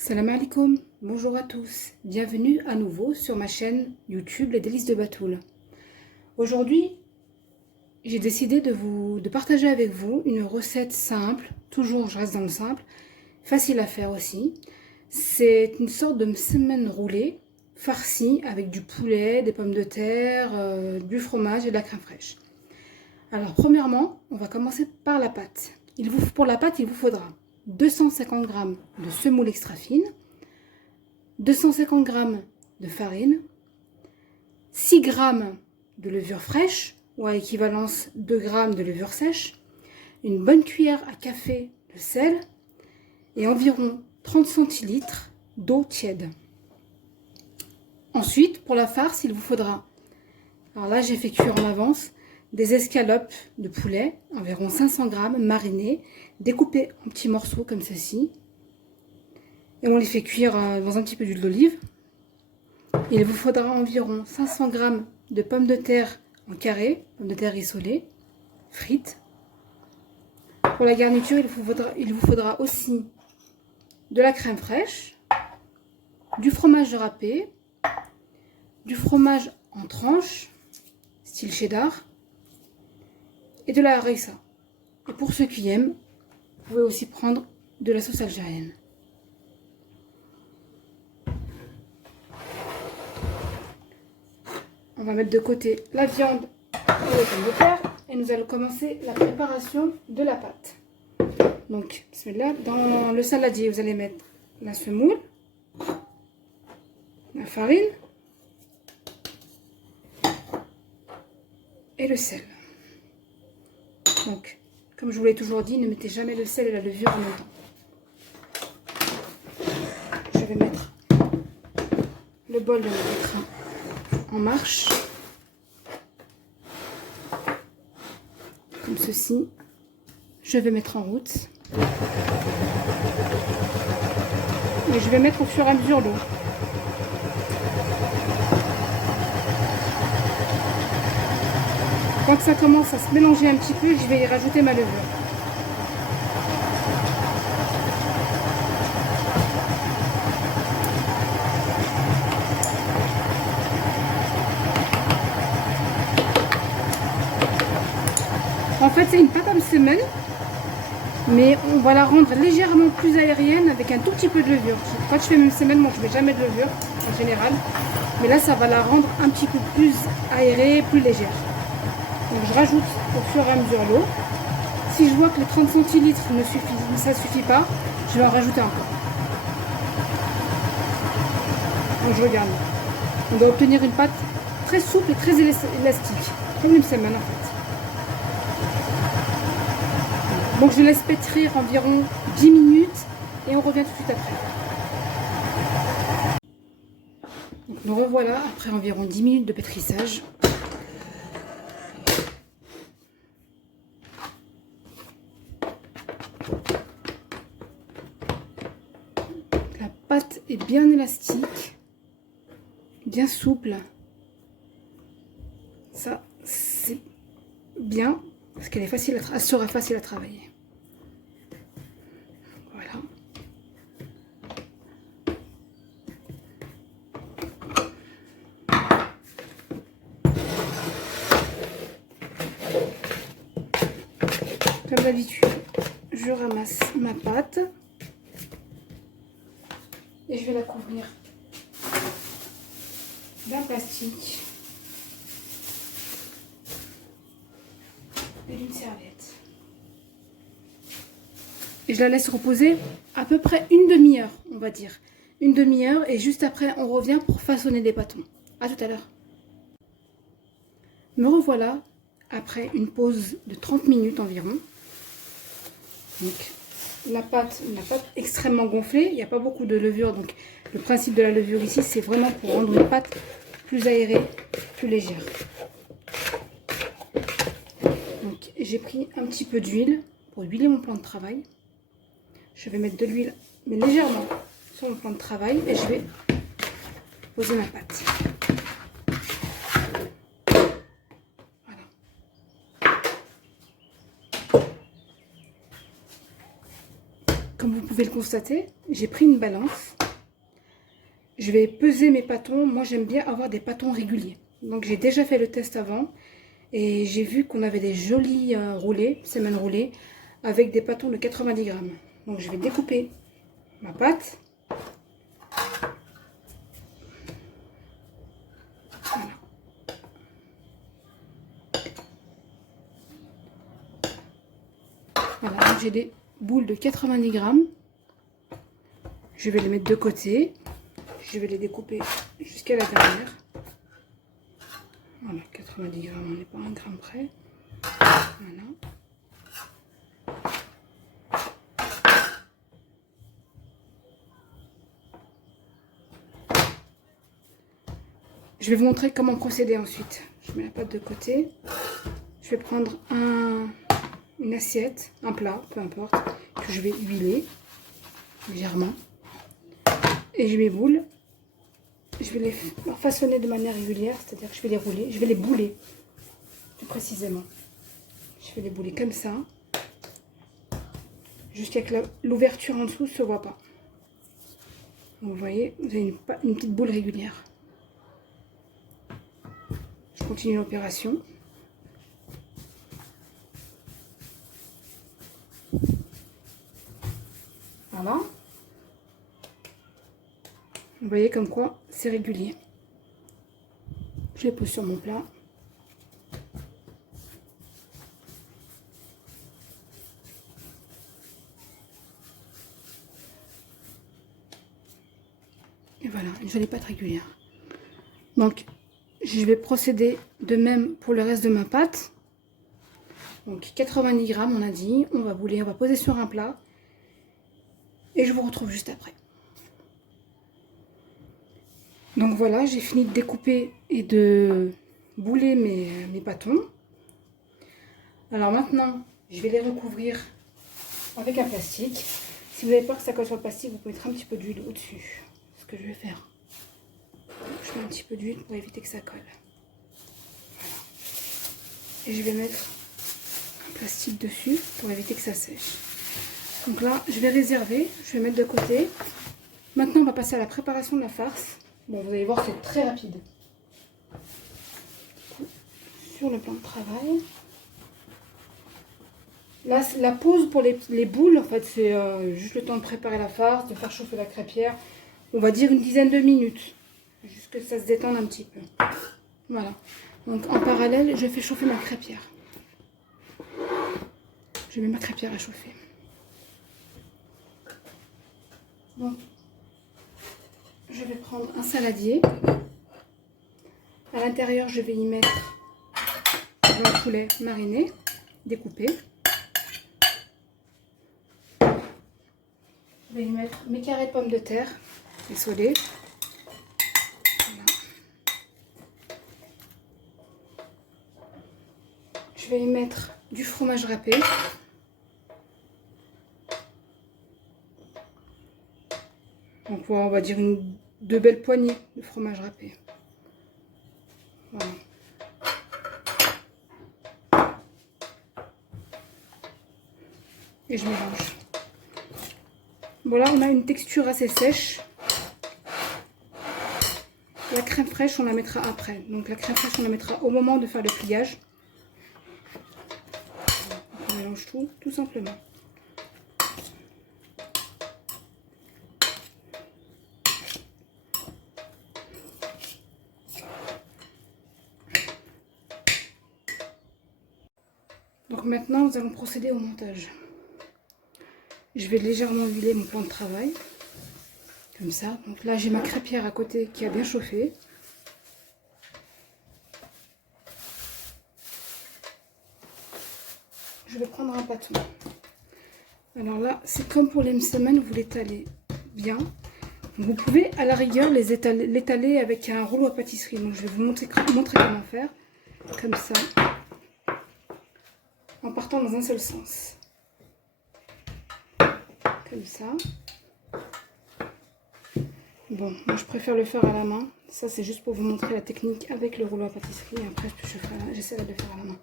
Salam alaikum, bonjour à tous, bienvenue à nouveau sur ma chaîne YouTube Les Délices de Batoul. Aujourd'hui, j'ai décidé de partager avec vous une recette simple, toujours je reste dans le simple, facile à faire aussi. C'est une sorte de msemen roulé, farci avec du poulet, des pommes de terre, du fromage et de la crème fraîche. Alors premièrement, on va commencer par la pâte. Pour la pâte, il vous faudra 250 g de semoule extra fine, 250 g de farine, 6 g de levure fraîche ou à équivalence 2 g de levure sèche, une bonne cuillère à café de sel et environ 30 centilitres d'eau tiède. Ensuite, pour la farce, il vous faudra, alors là j'ai fait cuire en avance, des escalopes de poulet, environ 500 g marinées, découpées en petits morceaux comme ceci. Et on les fait cuire dans un petit peu d'huile d'olive. Il vous faudra environ 500 g de pommes de terre en carré, pommes de terre rissolées, frites. Pour la garniture, il vous faudra aussi de la crème fraîche, du fromage râpé, du fromage en tranches, style cheddar, et de la harissa. Et pour ceux qui aiment, vous pouvez aussi prendre de la sauce algérienne. On va mettre de côté la viande et les pommes de terre et nous allons commencer la préparation de la pâte. Donc, bismillah, dans le saladier, vous allez mettre la semoule, la farine et le sel. Donc, comme je vous l'ai toujours dit, ne mettez jamais le sel et la levure en même temps. Je vais mettre le bol de mettre en marche, comme ceci. Je vais mettre en route. Et je vais mettre au fur et à mesure l'eau. Quand ça commence à se mélanger un petit peu, je vais y rajouter ma levure. En fait, c'est une pâte à msemen, mais on va la rendre légèrement plus aérienne avec un tout petit peu de levure. Quand je fais mes msemen, moi je mets jamais de levure en général, mais là ça va la rendre un petit peu plus aérée, plus légère. Donc je rajoute au fur et à mesure l'eau. Si je vois que les 30 centilitres ça ne suffit pas, je vais en rajouter un peu. Donc je regarde. On doit obtenir une pâte très souple et très élastique, comme une msemen en fait. Donc je laisse pétrir environ 10 minutes et on revient tout de suite après. Donc nous revoilà après environ 10 minutes de pétrissage. La pâte est bien élastique, bien souple. Ça c'est bien parce qu'elle est elle sera facile à travailler. Voilà. Comme d'habitude, je ramasse ma pâte et je vais la couvrir d'un plastique et d'une serviette. Et je la laisse reposer à peu près une demi-heure, on va dire. Une demi-heure et juste après, on revient pour façonner des pâtons. À tout à l'heure. Me revoilà après une pause de 30 minutes environ. Donc, la pâte extrêmement gonflée. Il n'y a pas beaucoup de levure. Donc, le principe de la levure ici, c'est vraiment pour rendre une pâte plus aérée, plus légère. Donc, j'ai pris un petit peu d'huile pour huiler mon plan de travail. Je vais mettre de l'huile, mais légèrement, sur mon plan de travail et je vais poser ma pâte. Voilà. Comme vous pouvez pouvez le constater, j'ai pris une balance. Je vais peser mes pâtons. Moi, j'aime bien avoir des pâtons réguliers. Donc, j'ai déjà fait le test avant. Et j'ai vu qu'on avait des jolis roulés, semaines roulées, avec des pâtons de 90 grammes. Donc, je vais découper ma pâte. Voilà. Voilà, j'ai des boules de 90 grammes. Je vais les mettre de côté. Je vais les découper jusqu'à la dernière. Voilà, 90 grammes, on n'est pas à 1 gramme près. Voilà. Je vais vous montrer comment procéder ensuite. Je mets la pâte de côté. Je vais prendre une assiette, un plat, peu importe, que je vais huiler légèrement. Et j'ai mes boules. Je vais les façonner de manière régulière, c'est-à-dire que je vais les rouler, je vais les bouler, plus précisément. Je vais les bouler comme ça, jusqu'à ce que l'ouverture en dessous ne se voit pas. Donc, vous voyez, vous avez une petite boule régulière. Je continue l'opération. Voilà. Vous voyez comme quoi c'est régulier. Je les pose sur mon plat. Et voilà, une jolie pâte régulière. Donc, je vais procéder de même pour le reste de ma pâte. Donc, 90 grammes, on a dit. On va bouler, on va poser sur un plat. Et je vous retrouve juste après. Donc voilà, j'ai fini de découper et de bouler mes pâtons. Alors maintenant, je vais les recouvrir avec un plastique. Si vous n'avez peur que ça colle sur le plastique, vous pouvez mettre un petit peu d'huile au-dessus. C'est ce que je vais faire. Je mets un petit peu d'huile pour éviter que ça colle. Voilà. Et je vais mettre un plastique dessus pour éviter que ça sèche. Donc là, je vais réserver, je vais mettre de côté. Maintenant, on va passer à la préparation de la farce. Bon, vous allez voir, c'est très rapide. Sur le plan de travail. Là, la pause pour les boules, en fait, c'est juste le temps de préparer la farce, de faire chauffer la crêpière. On va dire une dizaine de minutes. Juste que ça se détende un petit peu. Voilà. Donc, en parallèle, je fais chauffer ma crêpière. Je mets ma crêpière à chauffer. Donc, je vais prendre un saladier. À l'intérieur, je vais y mettre mon poulet mariné, découpé. Je vais y mettre mes carrés de pommes de terre, essolés. Voilà. Je vais y mettre du fromage râpé. Donc on va dire deux belles poignées de fromage râpé. Voilà. Et je mélange. Bon là on a une texture assez sèche. La crème fraîche on la mettra après. Donc la crème fraîche on la mettra au moment de faire le pliage. On mélange tout simplement. Donc maintenant, nous allons procéder au montage. Je vais légèrement huiler mon plan de travail. Comme ça. Donc là, j'ai ma crêpière à côté qui a bien chauffé. Je vais prendre un pâton. Alors là, c'est comme pour les semaines, vous l'étalez bien. Vous pouvez à la rigueur l'étaler avec un rouleau à pâtisserie. Donc je vais vous montrer comment faire. Comme ça. En partant dans un seul sens. Comme ça. Bon, moi je préfère le faire à la main. Ça c'est juste pour vous montrer la technique avec le rouleau à pâtisserie. Après j'essaierai de le faire à la main.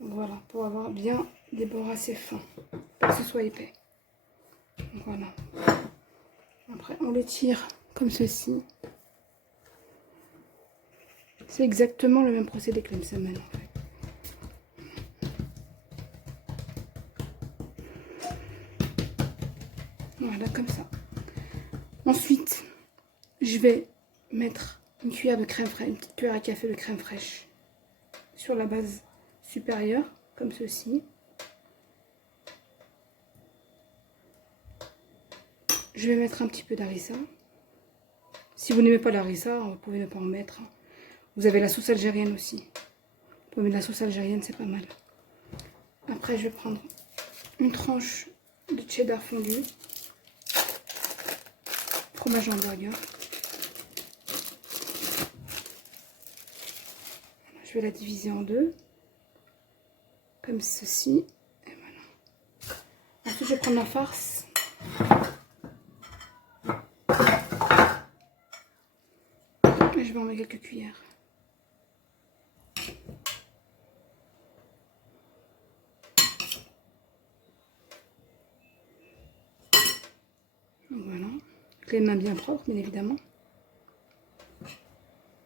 Voilà, pour avoir bien des bords assez fins. que ce soit épais. Donc voilà. Après, on l'étire comme ceci. C'est exactement le même procédé que l'Emsamen en fait. Voilà, comme ça. Ensuite, je vais mettre une cuillère de crème fraîche, une petite cuillère à café de crème fraîche sur la base supérieure, comme ceci. Je vais mettre un petit peu d'harissa. Si vous n'aimez pas l'harissa, vous pouvez ne pas en mettre. Vous avez la sauce algérienne aussi. Vous pouvez mettre la sauce algérienne, c'est pas mal. Après, je vais prendre une tranche de cheddar fondu. Fromage hamburger. Je vais la diviser en deux. Comme ceci. Et voilà. Ensuite, je vais prendre ma farce. Et je vais en mettre quelques cuillères. Voilà. Avec les mains bien propres, bien évidemment.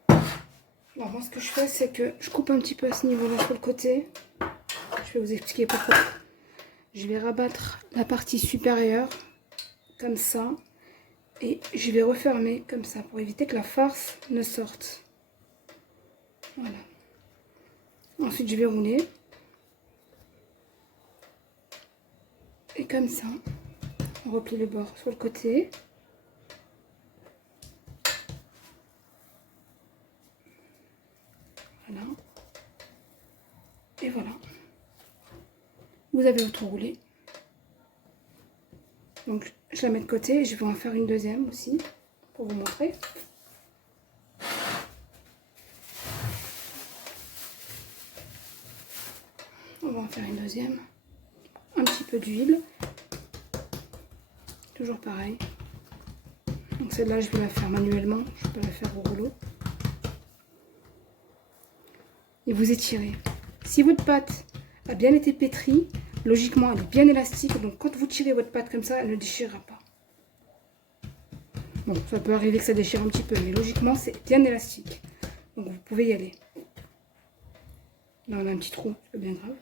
Alors moi, ce que je fais, c'est que je coupe un petit peu à ce niveau-là sur le côté. Je vais vous expliquer pourquoi. Je vais rabattre la partie supérieure, comme ça. Et je vais refermer comme ça, pour éviter que la farce ne sorte. Voilà. Ensuite, je vais rouler. Et comme ça, on replie le bord sur le côté. Voilà. Et voilà. Vous avez votre roulé. Donc, je la mets de côté et je vais en faire une deuxième aussi, pour vous montrer. On va en faire une deuxième. Un petit peu d'huile. Toujours pareil. Donc celle-là, je vais la faire manuellement. Je ne vais pas la faire au rouleau. Et vous étirez. Si votre pâte a bien été pétrie, logiquement, elle est bien élastique. Donc quand vous tirez votre pâte comme ça, elle ne déchirera pas. Bon, ça peut arriver que ça déchire un petit peu, mais logiquement, c'est bien élastique. Donc vous pouvez y aller. Là, on a un petit trou, c'est pas bien grave.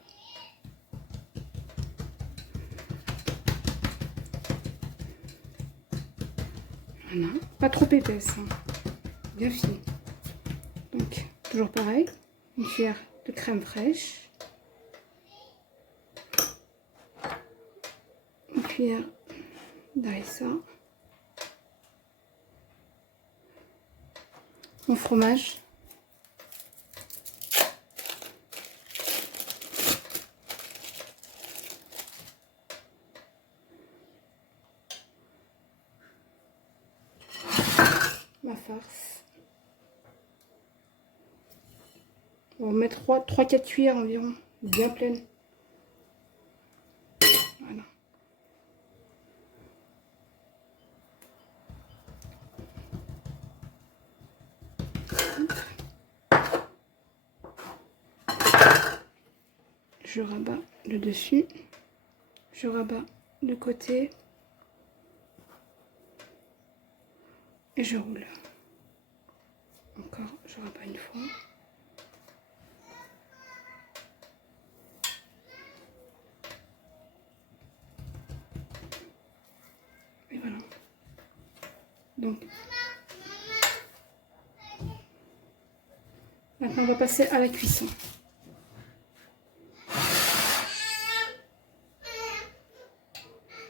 Voilà, pas trop épaisse, hein. Bien fine. Donc, toujours pareil, une cuillère de crème fraîche, une cuillère d'harissa, mon fromage, ma farce. On va mettre 3-4 cuillères environ, bien pleines. Voilà. Je rabats le dessus, je rabats le côté et je roule. Encore, je rabats une fois. Et voilà. Donc, maintenant on va passer à la cuisson.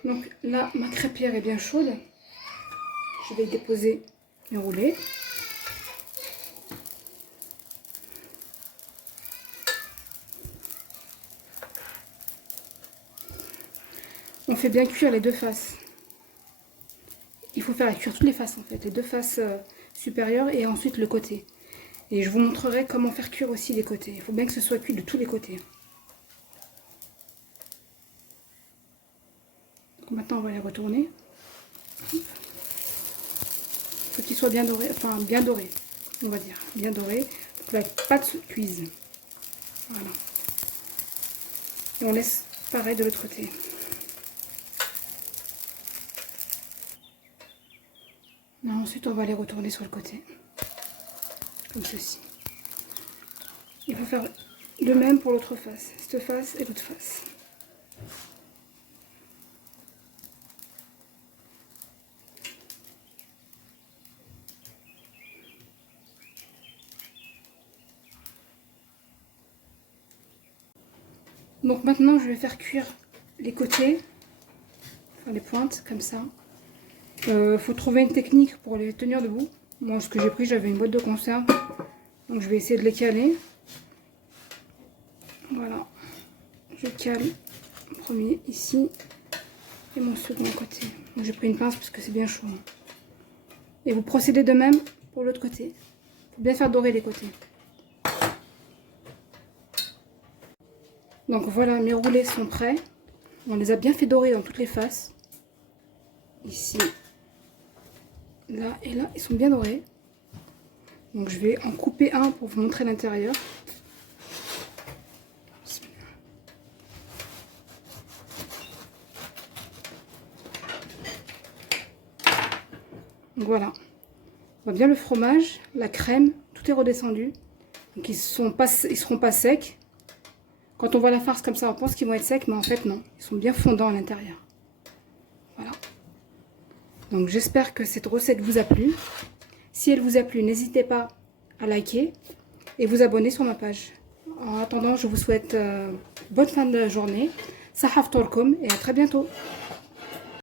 Donc là, ma crêpière est bien chaude. Je vais déposer et rouler. On fait bien cuire les deux faces. Il faut faire cuire toutes les faces en fait, les deux faces supérieures et ensuite le côté. Et je vous montrerai comment faire cuire aussi les côtés. Il faut bien que ce soit cuit de tous les côtés. Donc maintenant on va les retourner. Il faut qu'ils soient bien dorés, enfin bien dorés, on va dire, bien dorés, pour que la pâte se cuise. Voilà. Et on laisse pareil de l'autre côté. Et ensuite, on va les retourner sur le côté. Comme ceci. Il faut faire de même pour l'autre face. Cette face et l'autre face. Donc maintenant, je vais faire cuire les côtés, enfin les pointes, comme ça. Faut trouver une technique pour les tenir debout. Moi, ce que j'ai pris, j'avais une boîte de conserve. Donc je vais essayer de les caler. Voilà. Je cale le premier ici et mon second côté. Donc j'ai pris une pince parce que c'est bien chaud. Et vous procédez de même pour l'autre côté. Il faut bien faire dorer les côtés. Donc voilà, mes roulés sont prêts. On les a bien fait dorer dans toutes les faces. Ici, là et là, ils sont bien dorés. Donc je vais en couper un pour vous montrer l'intérieur. Voilà. On voit bien le fromage, la crème, tout est redescendu. Donc ils seront pas secs. Quand on voit la farce comme ça, on pense qu'ils vont être secs, mais en fait non. Ils sont bien fondants à l'intérieur. Voilà. Donc j'espère que cette recette vous a plu. Si elle vous a plu, n'hésitez pas à liker et vous abonner sur ma page. En attendant, je vous souhaite bonne fin de journée. Sahaf Tolkom et à très bientôt.